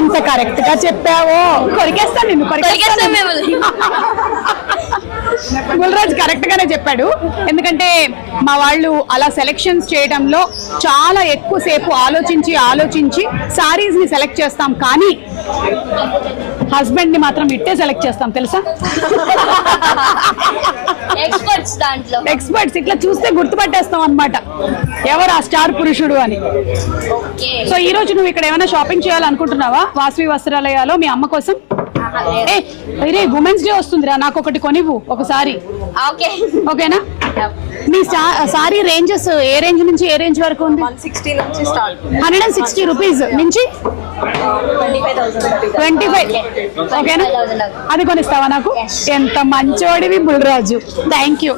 ఎంత కరెక్ట్ గా చెప్పావో. కొరికేస్తాను నిన్ను, కొరికేస్తాను. బుల్రాజ్ కరెక్ట్ గానే చెప్పాడు. ఎందుకంటే మా వాళ్ళు అలా సెలెక్షన్స్ చేయడంలో చాలా ఎక్కువసేపు ఆలోచించి సారీస్ ని సెలెక్ట్ చేస్తాం, కానీ హస్బెండ్ ని మాత్రం ఇట్టే సెలెక్ట్ చేస్తాం తెలుసా. ఎక్స్పర్ట్స్ ఇట్లా చూస్తే గుర్తుపట్టేస్తాం అన్నమాట ఎవరు ఆ స్టార్ పురుషుడు అని. సో ఈ రోజు నువ్వు ఇక్కడ ఏమైనా షాపింగ్ చేయాలనుకుంటున్నావా వాసవి వస్త్రాలయాలో మీ అమ్మ కోసం? అరే ఉమెన్స్ డే వస్తుందిరా, నాకు ఒకటి కొనివ్వు ఒకసారి. ఓకేనా? మీ సారీ రేంజెస్ ఏ రేంజ్ నుంచి ఏ రేంజ్ వరకు ఉంది? 160 నుంచి స్టార్ట్. 160 రూపీస్ నుంచి 25. ఓకేనా? అది కొనిస్తావా నాకు? ఎంత మంచోడివి బుల్రాజు, థ్యాంక్ యూ.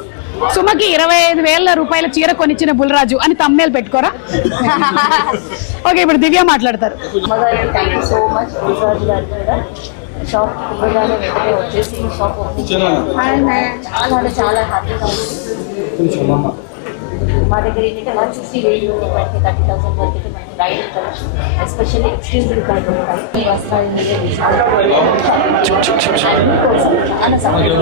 సుమకి 25,000 రూపాయల చీర కొనిచ్చిన బుల్రాజు అని తమ్నేల్ పెట్టుకోరా. ఓకే, ఇప్పుడు దివ్య మాట్లాడతారు. షాప్ ఇవ్వగానే వెంటనే వచ్చేసి షాప్ ఓపెన్ చాలా చాలా హ్యాపీగా ఉంది. మా దగ్గర ఏంటంటే 160 రేంజ్ నుండి 30,000 వరకు మనకి riding collection, especially exclusive collection ఉంటాయి. ఈ వస్త్రాలు మీదే చాలా సపరేట్